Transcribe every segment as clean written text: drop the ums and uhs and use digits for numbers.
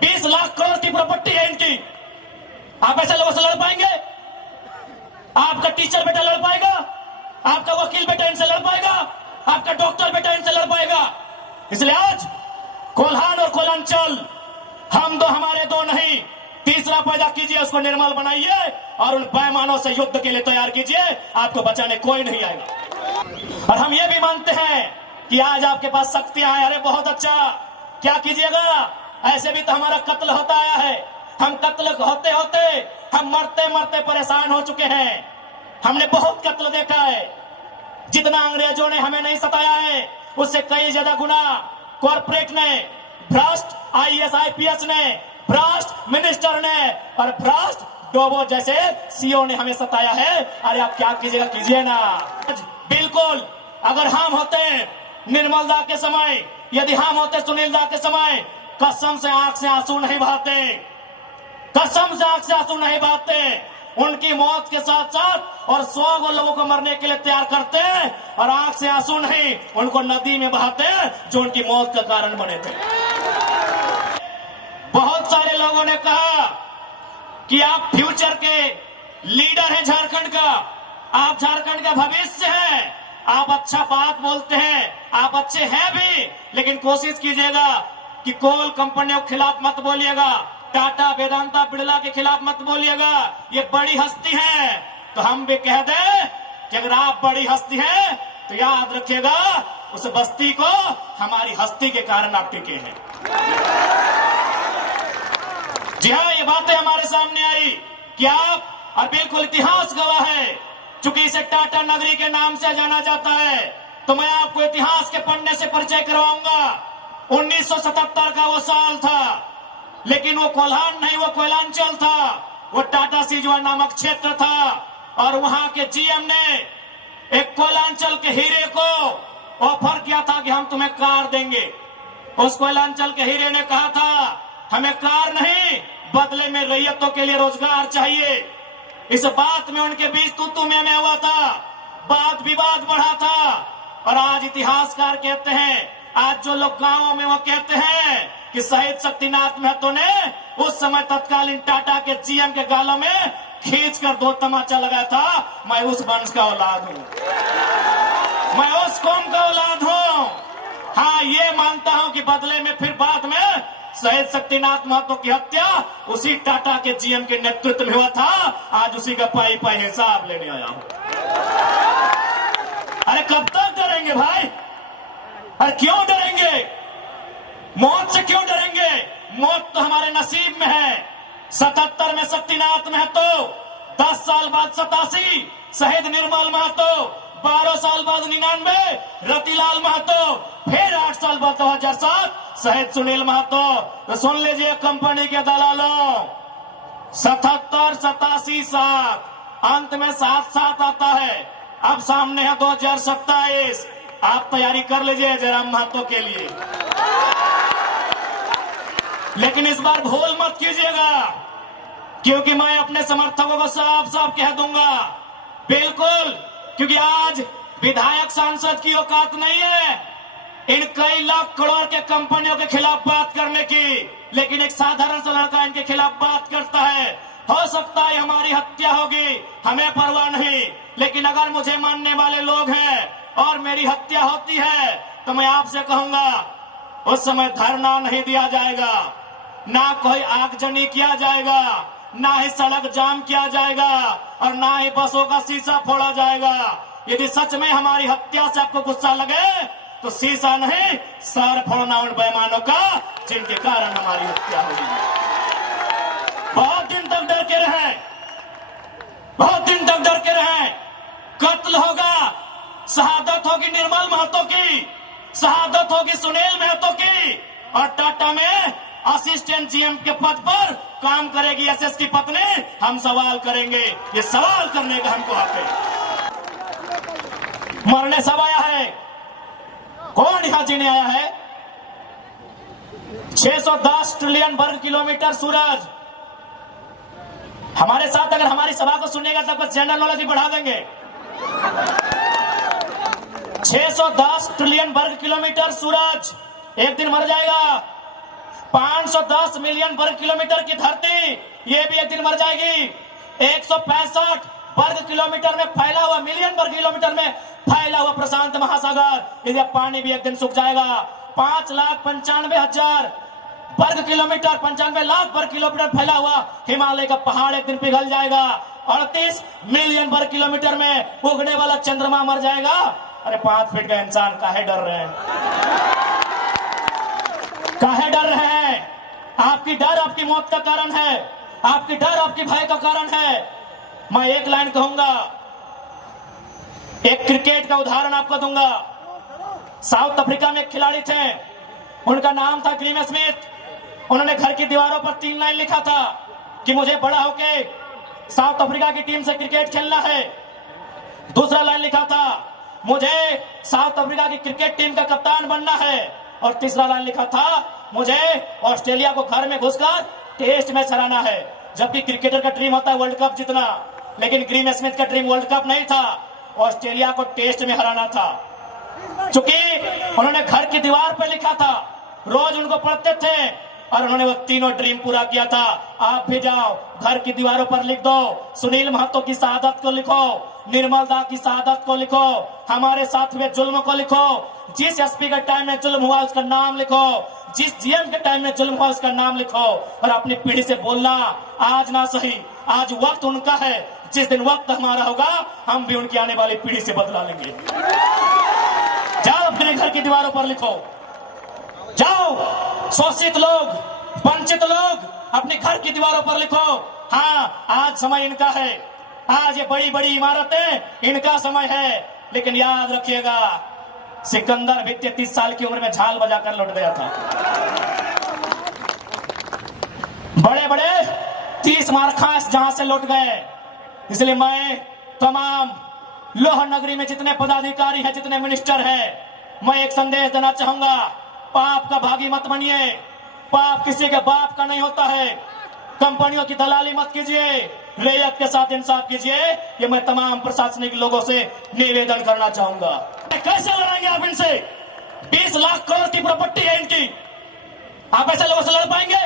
20 लाख करोड़ की प्रॉपर्टी है इनकी। आप ऐसे लोगों से लड़ पाएंगे? आपका टीचर बेटा लड़ पाएगा? आपका वकील बेटा इनसे लड़ पाएगा? आपका डॉक्टर बेटा इनसे लड़ पाएगा? इसलिए आज कोल्हान और कोलांचल हम दो हमारे दो नहीं, तीसरा पैदा कीजिए, उसको निर्मल बनाइए और उन बेईमानों से युद्ध के लिए तैयार कीजिए। आपको बचाने कोई नहीं आएगा। और हम ये भी मानते हैं कि आज आपके पास शक्तियां हैं। अरे बहुत अच्छा, क्या कीजिएगा? ऐसे भी तो हमारा कत्ल होता आया है। हम कत्ल होते होते हम मरते मरते परेशान हो चुके हैं। हमने बहुत कत्ल देखा है। जितना अंग्रेजों ने हमें नहीं सताया है उससे कई ज्यादा गुना कॉर्पोरेट ने, भ्रष्ट आईएएस आईपीएस ने, भ्रष्ट मिनिस्टर ने और भ्रष्ट डोबो जैसे सीओ ने हमें सताया है। अरे आप क्या कीजिएगा? कीजिए ना। बिल्कुल, अगर हम होते निर्मल दा के समय, यदि हम होते सुनील दा के समय, कसम से आंख से आंसू नहीं बहाते, कसम से आंख से आंसू नहीं बहाते। उनकी मौत के साथ साथ और 100 लोगों को मरने के लिए तैयार करते और आंख से आंसू नहीं उनको नदी में बहाते जो उनकी मौत का कारण बने थे। बहुत सारे लोगों ने कहा कि आप फ्यूचर के लीडर हैं झारखंड का, आप झारखंड का भविष्य हैं, आप अच्छा बात बोलते हैं, आप अच्छे हैं भी, लेकिन कोशिश कीजिएगा कि कोल कंपनियों के खिलाफ मत बोलिएगा, टाटा वेदांता बिड़ला के खिलाफ मत बोलिएगा। ये बड़ी हस्ती है। तो हम भी कह दें कि अगर आप बड़ी हस्ती हैं तो याद रखिएगा उस बस्ती को हमारी हस्ती के कारण आप टिके हैं। जी हाँ, ये बातें हमारे सामने आई कि आप, और बिल्कुल इतिहास गवाह है, चूंकि इसे टाटा नगरी के नाम से जाना जाता है, तो मैं आपको इतिहास के पन्ने से परिचय करवाऊंगा। 1977 का वो साल था, लेकिन वो कोल्हान नहीं, वो कोयलांचल था। वो टाटा सिजवा नामक क्षेत्र था और वहां के जीएम ने एक कोयलांचल के हीरे को ऑफर किया था कि हम तुम्हें कार देंगे। उस कोयलांचल के हीरे ने कहा था हमें कार नहीं, बदले में रैयतों के लिए रोजगार चाहिए। इस बात में उनके बीच तू मैं हुआ था, वाद विवाद बढ़ा था। और आज इतिहासकार कहते हैं, आज जो लोग गांवों में वो कहते हैं कि शहीद शक्तिनाथ महतो ने उस समय तत्कालीन टाटा के जीएम के गालों में खींचकर 2 तमाचा लगाया था। मैं उस वंश का औलाद हूं, मैं उस कौम का औलाद हूं। हाँ, ये मानता हूं कि बदले में फिर बाद में शहीद शक्तिनाथ महतो की हत्या उसी टाटा के जीएम के नेतृत्व में हुआ था। आज उसी का पाई पाई हिसाब लेने आया हूं। अरे कब तक डरेंगे भाई? अरे क्यों डरेंगे? मौत से क्यों डरेंगे? मौत तो हमारे नसीब में है। 77 में शक्तिनाथ महतो, 10 साल बाद 87 शहीद निर्मल महतो, 12 साल बाद 99 रतिलाल महतो, फिर 8 साल बाद 2007 शहीद सुनील महतो। तो सुन लीजिए कंपनी के दलालों, 77, 87, 7, अंत में 7 आता है। अब सामने है 2027। आप तैयारी कर लीजिए जयराम महतो के लिए, लेकिन इस बार भूल मत कीजिएगा, क्योंकि मैं अपने समर्थकों को साफ साफ कह दूंगा, बिल्कुल, क्योंकि आज विधायक सांसद की औकात नहीं है इन कई लाख करोड़ के कंपनियों के खिलाफ बात करने की, लेकिन एक साधारण सा लड़का इनके खिलाफ बात करता है। हो सकता है हमारी हत्या होगी, हमें परवाह नहीं, लेकिन अगर मुझे मानने वाले लोग हैं और मेरी हत्या होती है तो मैं आपसे कहूंगा उस समय धरना नहीं दिया जाएगा, ना कोई आगजनी किया जाएगा, ना ही सड़क जाम किया जाएगा और ना ही बसों का शीशा फोड़ा जाएगा। यदि सच में हमारी हत्या से आपको गुस्सा लगे तो शीशा नहीं, सर फोड़ना उन बेईमानों का जिनके कारण हमारी हत्या हुई। बहुत दिन तक डर के रहे, बहुत दिन तक डर के रहे। कत्ल होगा, शहादत होगी निर्मल महतो की, शहादत होगी सुनील महतो की, और टाटा में असिस्टेंट जीएम के पद पर काम करेगी एसएस की पत्नी। हम सवाल करेंगे, ये सवाल करने का हमको हक है। मरने सब आया है, कौन यहां जीने आया है? 610 ट्रिलियन वर्ग किलोमीटर सूरज। हमारे साथ अगर हमारी सभा को सुनेगा तब कुछ जनरल नॉलेज भी बढ़ा देंगे। 610 ट्रिलियन वर्ग किलोमीटर सूरज एक दिन मर जाएगा। 510 मिलियन वर्ग किलोमीटर की धरती ये भी एक दिन मर जाएगी। 165 वर्ग किलोमीटर में फैला हुआ, मिलियन वर्ग किलोमीटर में फैला हुआ प्रशांत महासागर, इसका पानी भी एक दिन सूख जाएगा। 5,95,000 वर्ग किलोमीटर, 95 लाख वर्ग किलोमीटर फैला हुआ हिमालय का पहाड़ एक दिन पिघल जाएगा। 38 मिलियन वर्ग किलोमीटर में उगने वाला चंद्रमा मर जाएगा। अरे 5 फीट का इंसान काहे डर रहे हैं, काहे डर रहे हैं? आपकी डर आपकी मौत का कारण है, आपकी डर आपकी भय का कारण है। मैं एक लाइन कहूंगा, एक क्रिकेट का उदाहरण आपको दूंगा। साउथ अफ्रीका में एक खिलाड़ी थे, उनका नाम था ग्रीम स्मिथ। उन्होंने घर की दीवारों पर 3 लाइन लिखा था कि मुझे बड़ा होके साउथ अफ्रीका की टीम से क्रिकेट खेलना है। दूसरा लाइन लिखा था मुझे साउथ अफ्रीका की क्रिकेट टीम का कप्तान बनना है। और तीसरा लाइन लिखा था मुझे ऑस्ट्रेलिया को घर में घुसकर टेस्ट मैच हराना है। जबकि क्रिकेटर का ड्रीम होता है वर्ल्ड कप जीतना, लेकिन ग्रीम स्मिथ का ड्रीम वर्ल्ड कप नहीं था, ऑस्ट्रेलिया को टेस्ट में हराना था। चूंकि उन्होंने घर की दीवार पर लिखा था, रोज उनको पढ़ते थे और उन्होंने वो तीनों ड्रीम पूरा किया था। आप भी जाओ, घर की दीवारों पर लिख दो, सुनील महतो की शहादत को लिखो, निर्मल दा की शहादत को लिखो, हमारे साथ हुए जुल्म को लिखो, जिस एसपी के टाइम में जुल्म हुआ उसका नाम लिखो, जिस जीएम के टाइम में जुल्म हुआ उसका नाम लिखो। और अपनी पीढ़ी से बोलना, आज ना सही, आज वक्त उनका है, जिस दिन वक्त हमारा होगा हम भी उनकी आने वाली पीढ़ी से बदला लेंगे। जाओ अपने घर की दीवारों पर लिखो, जाओ शोषित लोग, वंचित लोग अपने घर की दीवारों पर लिखो। हाँ, आज समय इनका है, आज ये बड़ी बड़ी इमारतें इनका समय है। लेकिन याद रखिएगा, सिकंदर भी 33 साल की उम्र में झाल बजाकर लौट गया था। बड़े बड़े 30 मारखास जहां से लौट गए। इसलिए मैं तमाम लोह नगरी में जितने पदाधिकारी हैं, जितने मिनिस्टर हैं, मैं एक संदेश देना चाहूंगा, पाप का भागी मत बनिए। पाप किसी के बाप का नहीं होता है। कंपनियों की दलाली मत कीजिए, रैयत के साथ इंसाफ कीजिए। ये मैं तमाम प्रशासनिक लोगों से निवेदन करना चाहूंगा। कैसे लड़ेंगे आप इनसे? 20 लाख करोड़ की प्रॉपर्टी है इनकी, आप ऐसे लोगों से लड़ पाएंगे?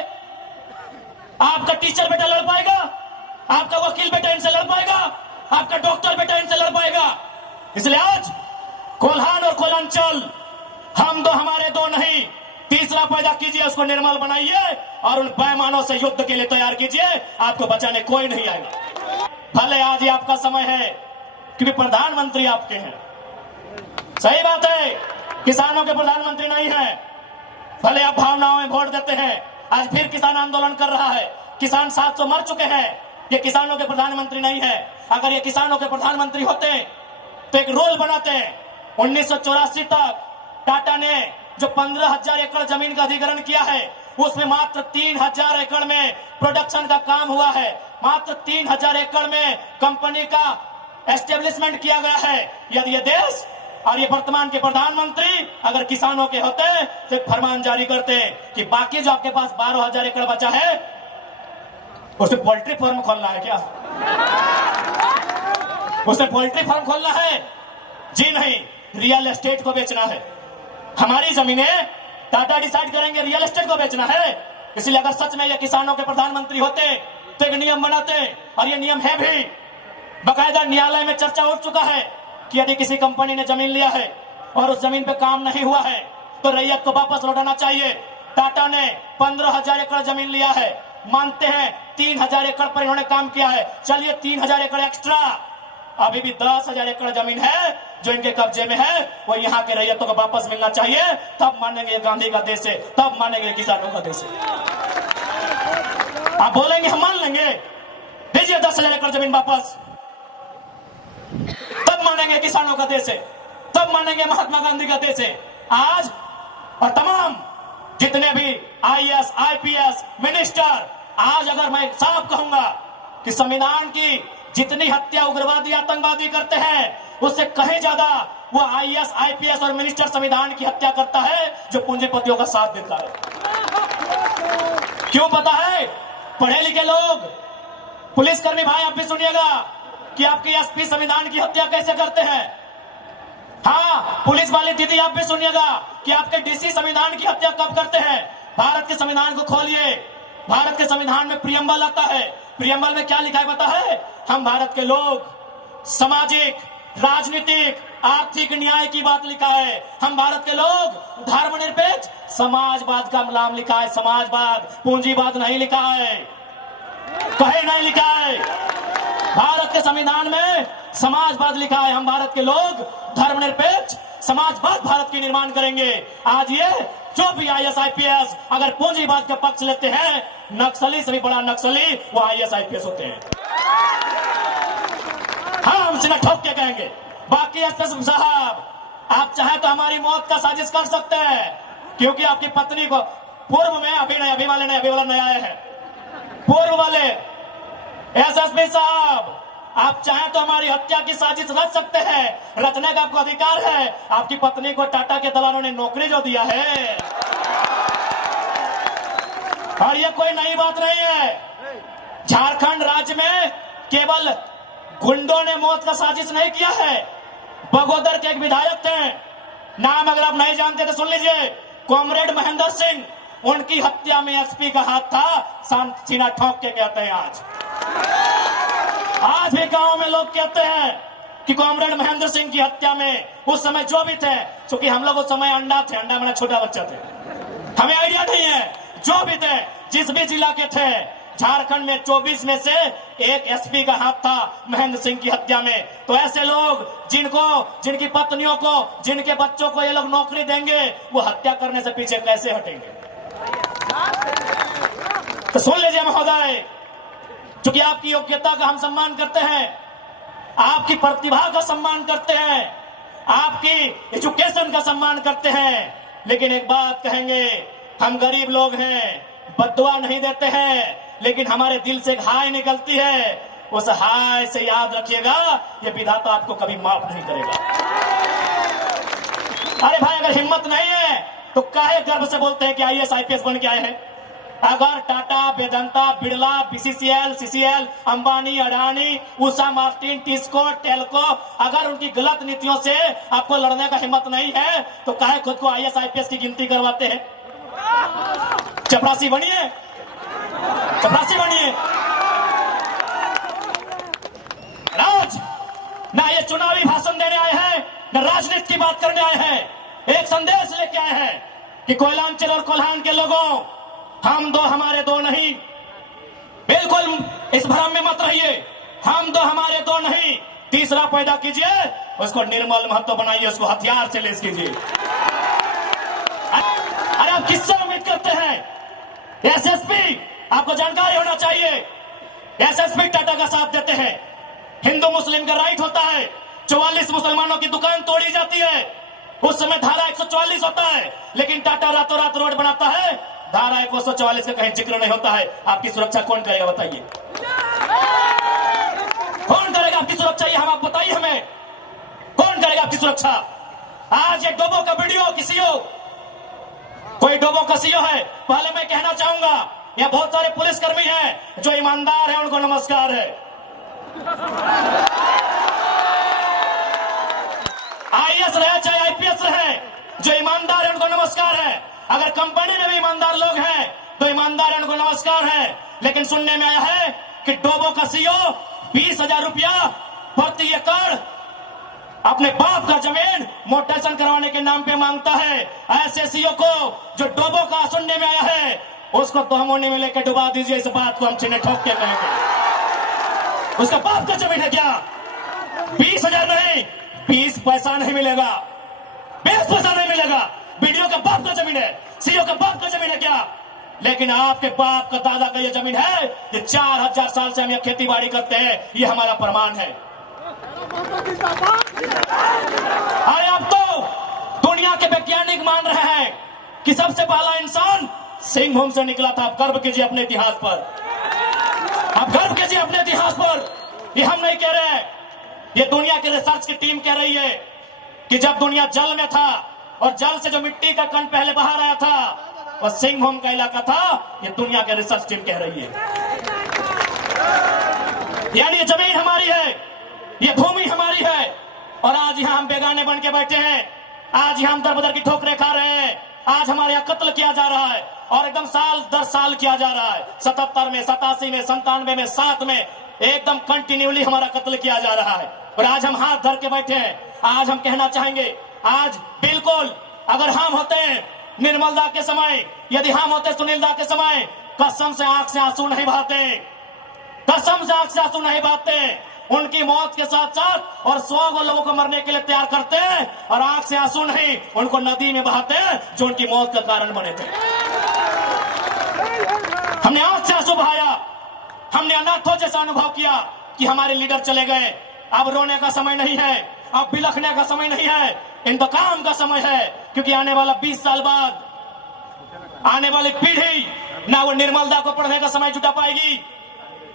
आपका टीचर बेटा लड़ पाएगा? आपका वकील बेटा इनसे लड़ पाएगा? आपका डॉक्टर बेटा इनसे लड़ पाएगा? इसलिए आज कोल्हान और कोलांचल, हम दो हमारे दो नहीं, तीसरा पैदा कीजिए, उसको निर्मल बनाइए और उन बेईमानों से युद्ध के लिए तैयार कीजिए। आपको बचाने कोई नहीं आएगा। भले आज ही आपका समय है क्योंकि प्रधानमंत्री आपके हैं, सही बात है, किसानों के प्रधानमंत्री नहीं है। भले आप भावनाओं में वोट देते हैं, आज फिर किसान आंदोलन कर रहा है, किसान 700 मर चुके हैं। ये किसानों के प्रधानमंत्री नहीं है। अगर ये किसानों के प्रधानमंत्री होते तो एक रूल बनाते। 1984 तक टाटा ने जो 15,000 एकड़ जमीन का अधिग्रहण किया है, उसमें मात्र 3,000 एकड़ में प्रोडक्शन का काम हुआ है। मात्र 3,000 एकड़ में कंपनी का एस्टेब्लिशमेंट किया गया है। यदि ये देश और ये वर्तमान के प्रधानमंत्री अगर किसानों के होते तो एक फरमान जारी करते कि बाकी जो आपके पास 12,000 एकड़ बचा है उसे पोल्ट्री फार्म खोलना है क्या? उसे पोल्ट्री फार्म खोलना है? जी नहीं, रियल एस्टेट को बेचना है। हमारी जमीनें टाटा डिसाइड करेंगे, रियल एस्टेट को बेचना है। इसलिए अगर सच में ये किसानों के प्रधानमंत्री होते तो एक नियम बनाते, और ये नियम है भी, बकायदा न्यायालय में चर्चा उठ चुका है कि यदि किसी कंपनी ने जमीन लिया है और उस जमीन पे काम नहीं हुआ है तो रैयत को वापस लौटाना चाहिए। टाटा ने 15,000 एकड़ जमीन लिया है, मानते हैं 3,000 एकड़ पर इन्होंने काम किया है, चलिए 3,000 एकड़ एक्स्ट्रा, अभी भी 10,000 एकड़ जमीन है जो इनके कब्जे में है, वो यहाँ के रैयतों को वापस मिलना चाहिए। तब मानेंगे गांधी का देश है, तब मानेंगे किसानों का देश है। आप बोलेंगे हम मान लेंगे, दीजिए 10,000 एकड़ जमीन वापस, तब मानेंगे किसानों का देश है, तब मानेंगे महात्मा गांधी का देश है। आज और तमाम जितने भी आईएएस, आईपीएस, मिनिस्टर, आज अगर मैं साफ कहूंगा कि संविधान की जितनी हत्या उग्रवादी आतंकवादी करते हैं उससे कहीं ज्यादा वो आईएएस, आईपीएस और मिनिस्टर संविधान की हत्या करता है जो पूंजीपतियों का साथ देता है। क्यों पता है? पढ़े लिखे लोग, पुलिसकर्मी भाई आप भी सुनिएगा कि आपके एसपी संविधान की हत्या कैसे करते हैं। हाँ, पुलिस वाली दीदी आप भी सुनिएगा कि आपके डीसी संविधान की हत्या कब करते हैं। भारत के संविधान को खोलिए। भारत के संविधान में प्रियम्बल आता है। प्रियम्बल में क्या लिखा है पता है? हम भारत के लोग सामाजिक, राजनीतिक, आर्थिक न्याय की बात लिखा है। हम भारत के लोग धर्मनिरपेक्ष समाजवाद का नाम लिखा है। समाजवाद, पूंजीवाद नहीं लिखा है, कहीं नहीं लिखा है। भारत के संविधान में समाजवाद लिखा है। हम भारत के लोग धर्मनिरपेक्ष समाजवाद भारत की निर्माण करेंगे। आज ये जो भी IAS IPS अगर पूंजीवाद का पक्ष लेते हैं, नक्सली से भी बड़ा नक्सली वो IAS IPS होते हैं। हाँ, हम सीधा ठोक के कहेंगे। बाकी एसपी साहब, आप चाहे तो हमारी मौत का साजिश कर सकते हैं, क्योंकि आपकी पत्नी को पूर्व में अभी वाला नया आया है, पूर्व वाले एसएसपी साहब, आप चाहे तो हमारी हत्या की साजिश रच सकते हैं। रचने का आपको अधिकार है। आपकी पत्नी को टाटा के दलालों ने नौकरी जो दिया है, और ये कोई नई बात नहीं है। झारखंड राज्य में केवल गुंडों ने मौत का साजिश नहीं किया है। बगोदर के एक विधायक थे, नाम अगर आप नहीं जानते तो सुन लीजिए, कॉमरेड महेंद्र सिंह, उनकी हत्या में एसपी का हाथ था। सीना ठोक के कहते हैं आज भी गांव में लोग कहते हैं कि कॉमरेड महेंद्र सिंह की हत्या में उस समय जो भी थे, क्योंकि हम लोग उस समय अंडा मेरा छोटा बच्चा थे, हमें आइडिया नहीं है, जो भी थे, जिस भी जिला के थे, झारखंड में 24 में से एक एसपी का हाथ था महेंद्र सिंह की हत्या में। तो ऐसे लोग जिनकी पत्नियों को, जिनके बच्चों को ये लोग नौकरी देंगे, वो हत्या करने से पीछे कैसे हटेंगे? तो सुन लीजिए महोदय, क्योंकि आपकी योग्यता का हम सम्मान करते हैं, आपकी प्रतिभा का सम्मान करते हैं, आपकी एजुकेशन का सम्मान करते हैं, लेकिन एक बात कहेंगे, हम गरीब लोग हैं, बद्दुआ नहीं देते हैं, लेकिन हमारे दिल से एक हाय निकलती है। उस हाय से याद रखिएगा, ये विधाता आपको कभी माफ नहीं करेगा। अरे भाई, अगर हिम्मत नहीं है तो काहे गर्व से बोलते हैं कि IAS IPS बन के आए हैं? अगर Tata, Vedanta, Birla, BCCL, CCL, Ambani, Adani, Usha Martin, TISCO, Telco, अगर उनकी गलत नीतियों से आपको लड़ने का हिम्मत नहीं है तो काहे खुद को IAS IPS की गिनती करवाते हैं? चपरासी बनिए, चपरासी बनिए। राज ना ये चुनावी भाषण देने आए हैं, न राजनीति की बात करने आए हैं। एक संदेश लेके आए हैं कि कोयलांचल और कोल्हान के लोगों, हम दो हमारे दो नहीं। बिल्कुल इस भ्रम में मत रहिए, हम दो हमारे दो नहीं। तीसरा पैदा कीजिए, उसको निर्मल महत्व बनाइए, उसको हथियार से लेस कीजिए। अरे आप किससे उम्मीद करते हैं? एसएसपी, आपको जानकारी होना चाहिए, एसएसपी टाटा का साथ देते हैं। हिंदू मुस्लिम का राइट होता है, 44 मुसलमानों की दुकान तोड़ी जाती है, उस समय धारा 144 होता है, लेकिन टाटा रातों रात रोड बनाता है, धारा 144 का कहीं जिक्र नहीं होता है। आपकी सुरक्षा कौन करेगा बताइए? कौन करेगा आपकी सुरक्षा? ये हम आप बताइए हमें, कौन करेगा आपकी सुरक्षा? आज एक डोबो का वीडियो किसी कोई डोबो का सीओ है, पहले मैं कहना चाहूंगा, यह बहुत सारे पुलिसकर्मी हैं जो ईमानदार हैं, उनको नमस्कार है। IAS रहे चाहे IPS रहे, जो ईमानदार है उनको नमस्कार है। अगर कंपनी में भी ईमानदार लोग हैं तो ईमानदार है, उनको नमस्कार है। लेकिन सुनने में आया है कि डोबो का सीओ 20,000 रुपया प्रति एकड़ अपने बाप का जमीन मोटेशन करवाने के नाम पे मांगता है। ऐसे सीओ को जो डोबो का सुनने में आया है, उसको दोहमोने में लेकर डुबा दीजिए। इस बात को हम चिन्ह ठोक के कहेंगे। उसका बाप का जमीन है क्या? 20,000 नहीं, 20 पैसा नहीं मिलेगा, 20 पैसा नहीं मिलेगा। वीडियो का बाप का जमीन है, सीओ का बाप का जमीन है क्या? लेकिन आपके बाप का दादा का ये जमीन है, ये 4000 साल से हम ये खेती बाड़ी करते हैं, ये हमारा प्रमाण है। अरे अब तो दुनिया के वैज्ञानिक मान रहे हैं कि सबसे पहला इंसान सिंहभूम से निकला था। आप गर्व कीजिए अपने इतिहास पर, आप गर्व कीजिए अपने इतिहास पर। ये हम नहीं कह रहे हैं, ये दुनिया की रिसर्च की टीम कह रही है कि जब दुनिया जल में था और जल से जो मिट्टी का कण पहले बाहर आया था और सिंहभूम का इलाका था, ये दुनिया की रिसर्च टीम कह रही है। यानी ये जमीन हमारी है, ये भूमि हमारी है, और आज यहां हम बेगाने बन के बैठे हैं। आज यहां हम दर बदर की ठोकरें खा रहे हैं, आज हमारे यहां कत्ल किया जा रहा है, और एकदम साल दर साल किया जा रहा है। 77 में, 87 में, 97 में, 7 में एकदम कंटिन्यूली हमारा कत्ल किया जा रहा है। और आज हम हाथ धर के बैठे हैं। आज हम कहना चाहेंगे, आज बिल्कुल अगर हम होते हैं निर्मल दा के समय, यदि हम होते सुनील दा के समय, कसम से आंख से आंसू नहीं बहाते, कसम से आंख से आंसू नहीं बहाते। उनकी मौत के साथ साथ और 100 लोगों को मरने के लिए तैयार करते हैं और आंख से आंसू नहीं, उनको नदी में बहाते हैं जो उनकी मौत का कारण बने थे। हमने आंख से आंसू बहाया, हमने अनाथों जैसा अनुभव किया कि हमारे लीडर चले गए। अब रोने का समय नहीं है, अब बिलखने का समय नहीं है, इंतकाम का समय है। क्योंकि आने वाला 20 साल बाद आने वाली पीढ़ी ना वो निर्मल दा को पढ़ने का समय जुटा पाएगी,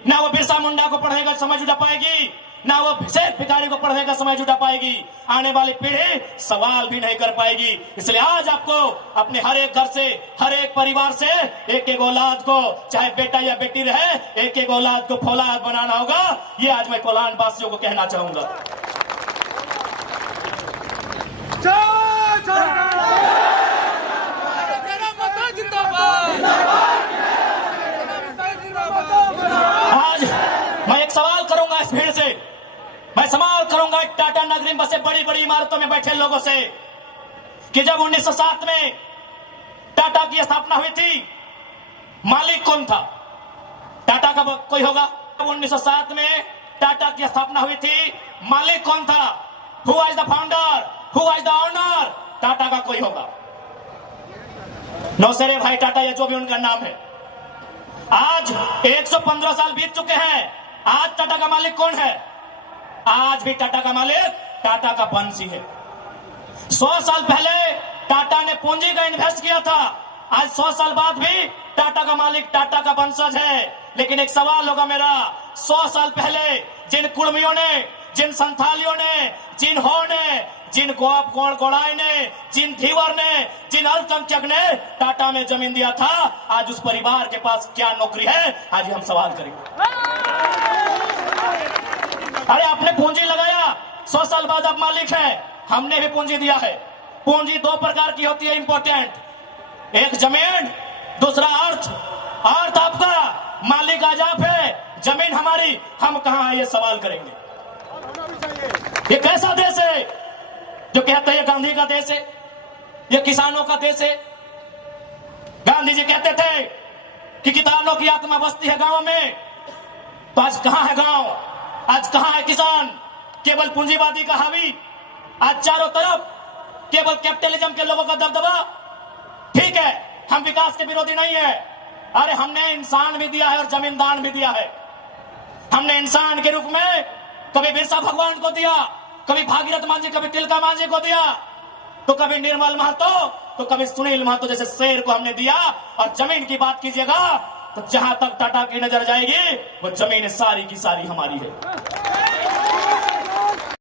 ना वो बिरसा मुंडा को पढ़ने का समय जुटा पाएगी, ना वो शेख भिखारी को पढ़ने का समय जुटा पाएगी। आने वाली पीढ़ी सवाल भी नहीं कर पाएगी। इसलिए आज आपको अपने हर एक घर से, हर एक परिवार से एक एक औलाद को, चाहे बेटा या बेटी रहे, एक एक औलाद को फौलाद बनाना होगा। ये आज मैं कोल्हान वासियों को कहना चाहूंगा। आज मैं एक सवाल करूंगा इस भीड़ से, मैं सवाल करूंगा टाटा नगरी में बसे बड़ी बड़ी इमारतों में बैठे लोगों से कि जब 1907 में टाटा की स्थापना हुई थी, मालिक कौन था? टाटा का कोई होगा? 1907 में टाटा की स्थापना हुई थी, मालिक कौन था? Who was the founder? Who was the owner? Tata का कोई होगा? नौसेरे भाई टाटा या जो भी उनका नाम है। आज 115 साल बीत चुके हैं, आज टाटा का मालिक कौन है? आज भी टाटा का मालिक टाटा का वंशी है। 100 साल पहले टाटा ने पूंजी का इन्वेस्ट किया था, आज 100 साल बाद भी टाटा का मालिक टाटा का वंशज है। लेकिन एक सवाल होगा मेरा, 100 साल पहले जिन कुर्मियों ने, जिन संथालियों ने, जिन हो ने, जिन गोड़ाई ने, जिन धीवर ने, जिन अल्पसंख्यक ने टाटा में जमीन दिया था, आज उस परिवार के पास क्या नौकरी है? आज हम सवाल करेंगे। अरे आपने पूंजी लगाया, 100 साल बाद आप मालिक है, हमने भी पूंजी दिया है। पूंजी 2 प्रकार की होती है इंपॉर्टेंट, एक जमीन, दूसरा अर्थ। अर्थ आपका, मालिक आज आप है, जमीन हमारी, हम कहां है? ये सवाल करेंगे। ये कैसा देश है जो कहते हैं ये गांधी का देश है, ये किसानों का देश है? गांधी जी कहते थे कि किसानों की आत्मा बसती है गांवों में, तो आज कहां है गांव? आज कहां है किसान? केवल पूंजीवादी का हावी, आज चारों तरफ केवल कैपिटलिज्म के लोगों का दबदबा। ठीक है, हम विकास के विरोधी नहीं है। अरे हमने इंसान भी दिया है और जमींदान भी दिया है। हमने इंसान के रूप में कभी बिरसा भगवान को दिया, कभी भागीरथ मांझी, कभी तिलका मांझी को दिया, तो कभी निर्मल महतो, तो कभी सुनील महतो जैसे शेर को हमने दिया। और जमीन की बात कीजिएगा तो जहां तक टाटा की नजर जाएगी वो जमीन सारी की सारी हमारी है।